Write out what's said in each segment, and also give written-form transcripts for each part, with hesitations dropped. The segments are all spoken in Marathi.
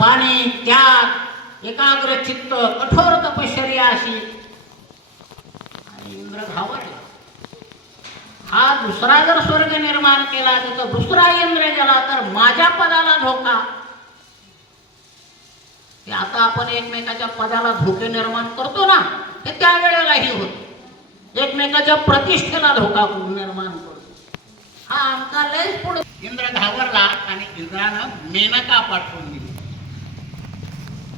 पाणी त्याग एकाग्र चित्त कठोर तपश्चर्या अशी. आणि इंद्र घाबरला. हा दुसरा जर स्वर्ग निर्माण केला तर दुसरा इंद्र गेला तर माझ्या पदाला धोका. ते आता आपण एकमेकाच्या पदाला धोके निर्माण करतो ना, ते त्यावेळेलाही होत. एकमेकाच्या प्रतिष्ठेला धोका निर्माण करतो. हा आमचा लय पुढे. इंद्र घाबरला आणि इंद्रानं मेनका पाठवून दिली.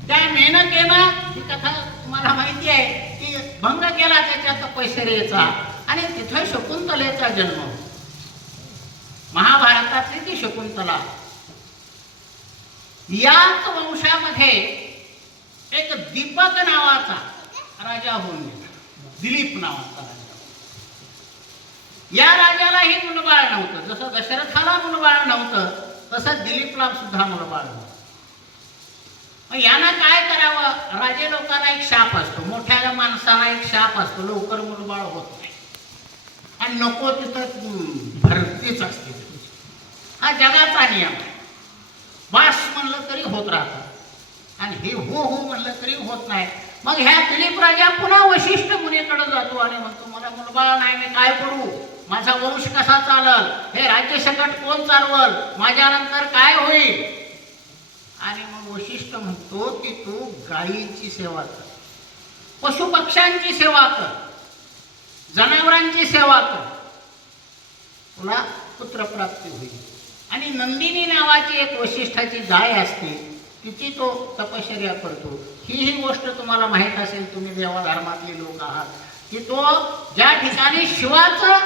त्या मेनकेनं ही कथा तुम्हाला माहिती आहे की भंग केला त्याच्या तपश्चर्येचा आणि तिथे शकुंतलेचा जन्म. महाभारतातली ती शकुंतला. याच वंशामध्ये एक दीपक नावाचा राजा होऊन गेला. दिलीप नावाचा राजा. या राजालाही मुलबाळ नव्हतं. जसं दशरथाला मुलबाळ नव्हतं तसं दिलीपला सुद्धा मुलबाळ नव्हतं. यानं काय करावं. राजे लोकांना एक शाप असतो, मोठ्या माणसाला एक शाप असतो, लवकर मुलबाळ होत नाही आणि नको तिथं भरतीच असते. हा जगाचा नियम आहे. वास म्हणलं तरी होत राहतात आणि हे हो हो म्हणलं तरी होत नाही. मग ह्या दिलीप राजा पुन्हा वशिष्ठ मुनीकडे जातो आणि म्हणतो मला मुलबाळ नाही, मी काय करू, माझा वंश कसा चालल, हे राज्य सकट कोण चालवल, माझ्यानंतर काय होईल. आणि मग वशिष्ठ म्हणतो की तू गायीची सेवा कर, पशुपक्ष्यांची सेवा कर, जनावरांची सेवा कर, तुला पुत्रप्राप्ती होईल. आणि नंदिनी नावाची एक वशिष्ठाची गाय असते, तिची तो तपश्चर्या करतो. ही गोष्ट तुम्हाला माहीत असेल, तुम्ही देवाधर्मातले लोक आहात, की तो ज्या ठिकाणी शिवाचा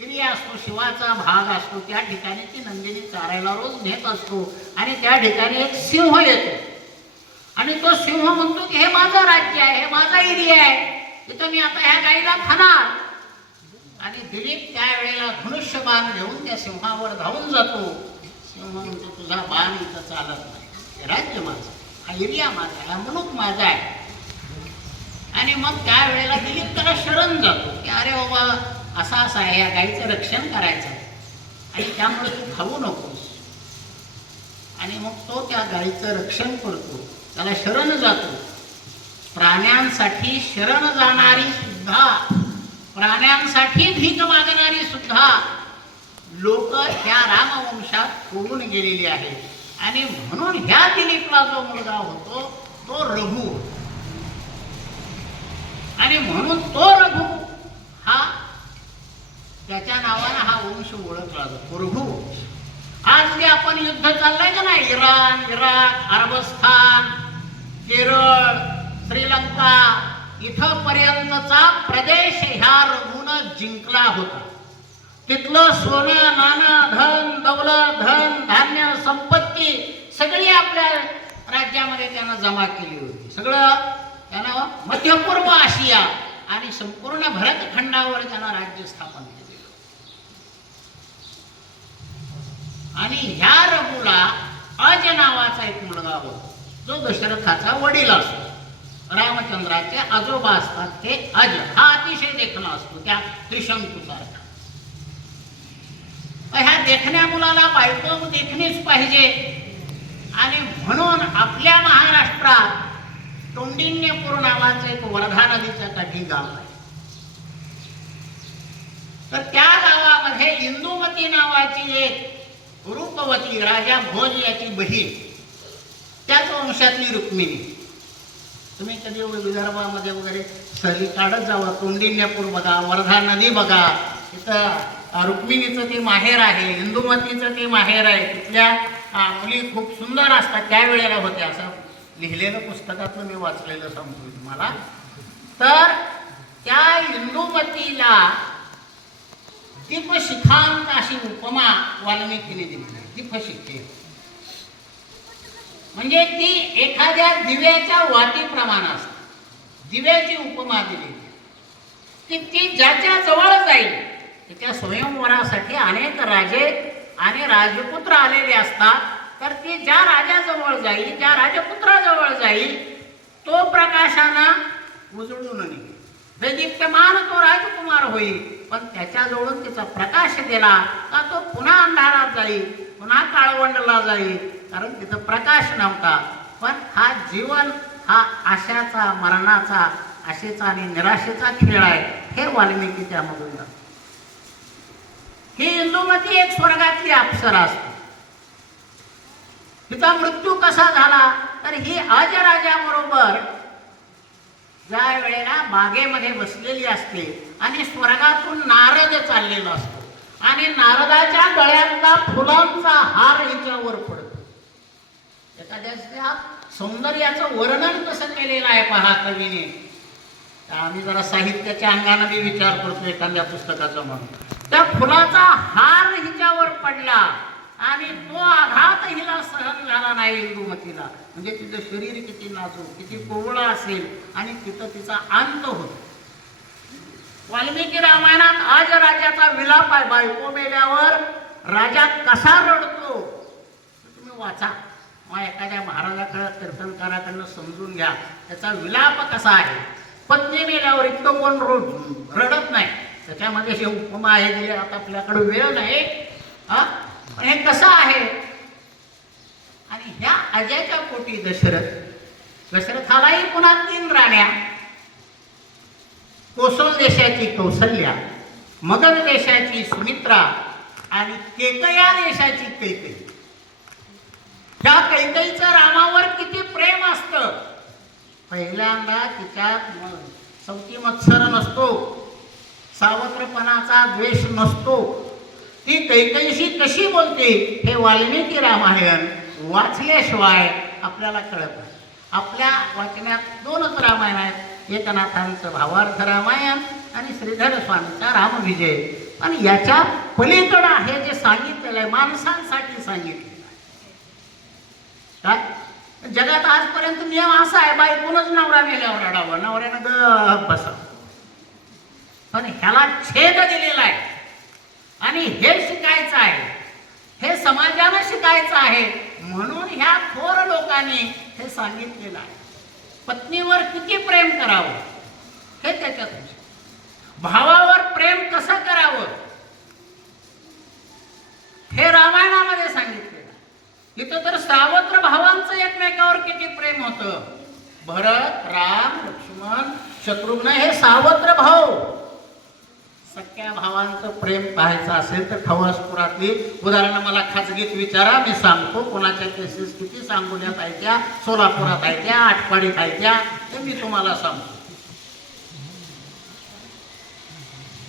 एरिया असतो, शिवाचा भाग असतो, त्या ठिकाणी ती नंदिनी चारायला रोज नेत असतो. आणि त्या ठिकाणी एक सिंह येतो आणि तो सिंह म्हणतो की हे माझं राज्य आहे, हे माझा एरिया आहे, तिथं मी आता ह्या गाईला खाणार. आणि दिलीप त्यावेळेला धनुष्यबाण घेऊन त्या सिंहावर धावून जातो. सिंह म्हणतो तुझा बाण इथं चालत नाही, हे राज्य माझं, हा एरिया माझा, हा मुलूक माझा आहे. आणि मग त्यावेळेला दिलीप त्याला शरण जातो की अरे बाबा असा असा आहे, या गाईचं रक्षण करायचं आहे आणि त्यामुळे तू खाऊ नकोस. आणि मग तो त्या गाईचं रक्षण करतो, त्याला शरण जातो. प्राण्यांसाठी शरण जाणारी सुद्धा, प्राण्यांसाठी भीक मागणारी सुद्धा लोक ह्या रामवंशात होऊन गेलेली आहेत. आणि म्हणून ह्या दिलीपला जो मुलगा होतो तो रघु. आणि म्हणून तो रघु हा त्याच्या नावानं हा वंश ओळखला जातो, रघु वंश. आज जे आपण युद्ध चाललंय का नाही, इराण, इराक, अरबस्थान, केरळ, श्रीलंका, इथपर्यंतचा प्रदेश ह्या रघुनं जिंकला होता. तिथलं सोनं नाणं, धन दौलत, धन धान्य, संपत्ती सगळी आपल्या राज्यामध्ये त्यानं जमा केली होती. सगळं त्यानं मध्यपूर्व आशिया आणि संपूर्ण भरतखंडावर त्यानं राज्य स्थापन केले. आणि ह्या रघुला अज नावाचा एक मुलगा होता, जो दशरथाचा वडील असतो. रामचंद्राचे आजोबा असतात ते अज. हा अतिशय देखणा असतो, त्या त्रिशंकूसारखा. ह्या देखण्या मुलाला बायको देखणीच पाहिजे. आणि म्हणून आपल्या महाराष्ट्रात कौंडिन्यपूर नावाचं एक वर्धा नदीच्या काठी गाव आहे. तर त्या गावामध्ये इंदुमती नावाची एक रूपवती, राजा भोज याची बहीण, त्याच वंशातली रुक्मिणी. तुम्ही कधी विदर्भामध्ये वगैरे सहली काढत जावा, कौंडिन्यपूर बघा, वर्धा नदी बघा, तिथं रुक्मिणीचं ते माहेर आहे, इंदुमतीचं ते माहेर आहे. तिथल्या मुली खूप सुंदर असतात, त्यावेळेला होत्या, असं लिहिलेलं पुस्तकातलं मी वाचलेलं सांगतो तुम्हाला. तर त्या इंदुमतीला दीपशिखांत अशी उपमा वाल्मिकीने दिली. दीपशिखे म्हणजे ती एखाद्या दिव्याच्या वातीप्रमाणे असते. दिव्याची उपमा दिली की ती ज्याच्या जवळ जाईल, त्या स्वयंवरासाठी अनेक राजे आणि राजपुत्र आलेले असतात. तर ती ज्या राजाजवळ जाईल, ज्या राजपुत्राजवळ जाईल, तो प्रकाशानं उजळून निघेल, दीप्यमान तो राजकुमार होईल. पण त्याच्याजवळून तिचा प्रकाश दिला का तो पुन्हा अंधारात जाईल, पुन्हा काळवंडला जाईल. कारण तिथं प्रकाश नव्हता. पण हा जीवन हा आशाचा, मरणाचा, आशेचा आणि निराशेचा खेळ आहे, हे वाल्मिकी त्यामधून जातात. ही इंदुमती एक स्वर्गातली अप्सरा असते. तिचा मृत्यू कसा झाला तर ही अजराजाबरोबर ज्या वेळेला बागेमध्ये बसलेली असते आणि स्वर्गातून नारद चाललेला असतो आणि नारदाच्या गळ्यातला फुलांचा हार हिच्यावर पडतो. एखाद्या सौंदर्याचं वर्णन कसं केलेलं आहे पहा कवीने. आम्ही जरा साहित्याच्या अंगाने बी विचार करतो एखाद्या पुस्तकाचा म्हणून. त्या फुलाचा हार हिच्यावर पडला आणि तो आघात हिला सहन झाला नाही इंदुमतीला. म्हणजे तिचं शरीर किती नाजूक, किती कोवळं असेल आणि तिथं तिचा अंत होतो. वाल्मिकी रामायणात आज राजाचा विलाप आहे. बायको मेल्यावर राजा कसा रडतो तुम्ही वाचा. मग एखाद्या महाराजाकडे कीर्तनकाराकडनं समजून घ्या त्याचा विलाप कसा आहे. पत्नी मेल्यावर इतकं कोण रडत नाही. त्याच्यामध्ये हे उपमा आहे दिले, आता आपल्याकडे वेळ नाही. हे कसं आहे. आणि ह्या अजयच्या पोटी दशरथालाही पुन्हा 3 राण्या, कोसल देशाची कौसल्या, मगध देशाची सुमित्रा आणि केकया देशाची कैकई. ह्या कैकईचं रामावर किती प्रेम असतं. पहिल्यांदा तिच्यात सवती मत्सर नसतो, सावत्रपणाचा द्वेष नसतो. ती कैकईशी कशी बोलते हे वाल्मिकी रामायण वाचल्याशिवाय आपल्याला कळत नाही. आपल्या वाचण्यात 2च रामायण आहेत. एकनाथांचं भावार्थ रामायण आणि श्रीधर स्वामीचा रामविजय. आणि याच्या पलीकडं आहे जे सांगितलेलं आहे माणसांसाठी सांगितलेलं आहे. काय जगात आजपर्यंत नियम असा आहे बायकोनच नवरा मेल्यावर रडावं, नवऱ्यानं गप बसावं. पण ह्याला छेद दिलेला आहे आणि हे शिकायचं आहे, हे समाजानं शिकायचं आहे. म्हणून ह्या थोर लोकांनी हे सांगितलेलं आहे. पत्नीवर किती प्रेम करावं हे त्याच्यात. भावावर प्रेम कसं करावं हे रामायणामध्ये सांगितलेलं आहे. इथं तर सावत्र भावांचं एकमेकावर किती प्रेम होतं. भरत, राम, लक्ष्मण, शत्रुघ्न हे सावत्र भाऊ. सख्या भावांचं प्रेम पाहायचं असेल तर खवासपुरातली उदाहरणं मला खाजगीत विचारा, मी सांगतो. कोणाच्या केसेस किती सांगोल्यात आहेत त्या, सोलापुरात आहेत त्या, आटपाडीत आहेत त्या, ते मी तुम्हाला सांगतो.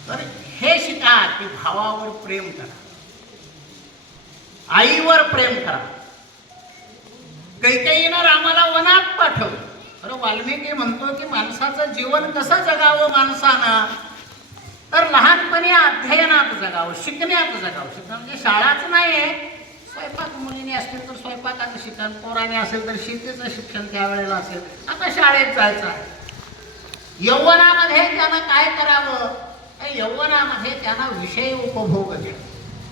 तर हे शिका की भावावर प्रेम करा, आईवर प्रेम करा. कैकेयीनं रामाला वनात पाठवलं. तर वाल्मिकी म्हणतो की माणसाचं जीवन कसं जगावं माणसानं तर लहानपणी अध्ययनात जगावं, शिकण्यात जगावं. शिकणं म्हणजे शाळाच नाही आहे. स्वयंपाक मुलीने असतील तर स्वयंपाकाचं शिक्षण, पोराने असेल तर शेतीचं शिक्षण त्यावेळेला असेल. आता शाळेत जायचं आहे. यौवनामध्ये त्यानं काय करावं, यौवनामध्ये त्यानं विषय उपभोग घ्यावा,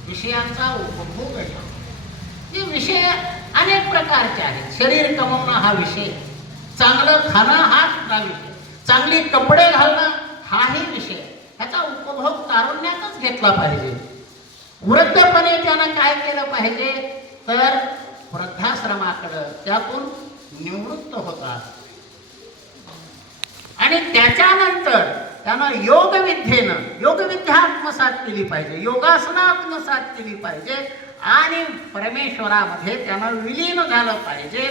विषयांचा उपभोग घ्यावा. हे विषय अनेक प्रकारचे आहेत. शरीर कमवणं हा विषय, चांगलं खाणं हा सुद्धा विषय, चांगली कपडे घालणं हाही विषय. ह्याचा उपभोग तारुण्यातच घेतला पाहिजे. वृद्धपणे त्यानं काय केलं पाहिजे तर वृद्धाश्रमाकडं त्यातून निवृत्त होतात. आणि त्याच्यानंतर त्यानं योगविद्या आत्मसात केली पाहिजे, योगासनं आत्मसात केली पाहिजे आणि परमेश्वरामध्ये त्यानं विलीन झालं पाहिजे,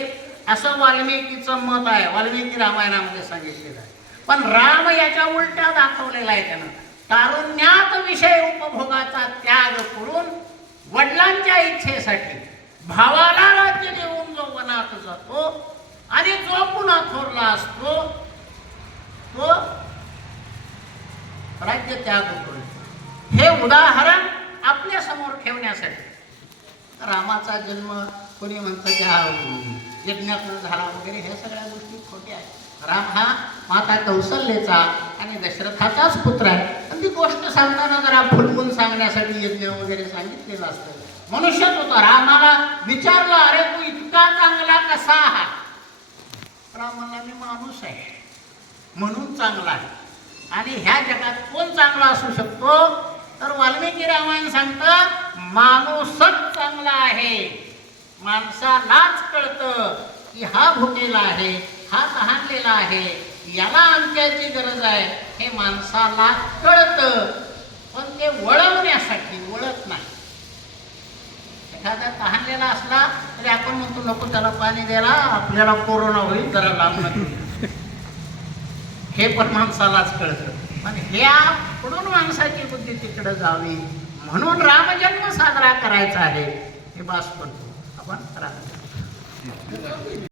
असं वाल्मिकीचं मत आहे. वाल्मिकी रामायणामध्ये सांगितलेलं आहे. पण राम याच्या उलट्या दाखवलेला आहे. त्यानं तारुण्यात विषय उपभोगाचा त्याग करून वडिलांच्या इच्छेसाठी भावाला राज्य देऊन जो वनात जातो आणि जो पुन्हा थोरला असतो तो राज्य त्याग करतो. हे उदाहरण आपल्या समोर ठेवण्यासाठी. रामाचा जन्म कोणी म्हणतं की हा यज्ञातून झाला वगैरे, हे सगळ्या गोष्टी खोट्या आहेत. राम हा माता कौसल्याचा आणि दशरथाचाच पुत्र आहे. पण ती गोष्ट सांगताना जरा फुलवून सांगण्यासाठी यज्ञ वगैरे सांगितलेलं असतं. मनुष्यच होता. रामाला विचारलं, अरे तू इतका चांगला कसा आहात. राम म्हणला, मी माणूस आहे म्हणून चांगला आहे. आणि ह्या जगात कोण चांगला असू शकतो तर वाल्मिकी रामायण सांगतं माणूसच चांगला आहे. माणसालाच कळतं की हा भुकेला आहे, हा तहानलेला आहे, याला आमच्याची गरज आहे, हे माणसाला कळतं. पण ते वळवण्यासाठी वळत नाही. एखादा तहानलेला असला तरी आपण म्हणतो नको त्याला पाणी द्यायला, आपल्याला कोरोना होईल, जरा लांब नको. हे पण माणसालाच कळतं. पण ह्या पुढून माणसाची बुद्धी तिकडे जावी म्हणून रामजन्म साजरा करायचा आहे. हे बास करतो आपण राम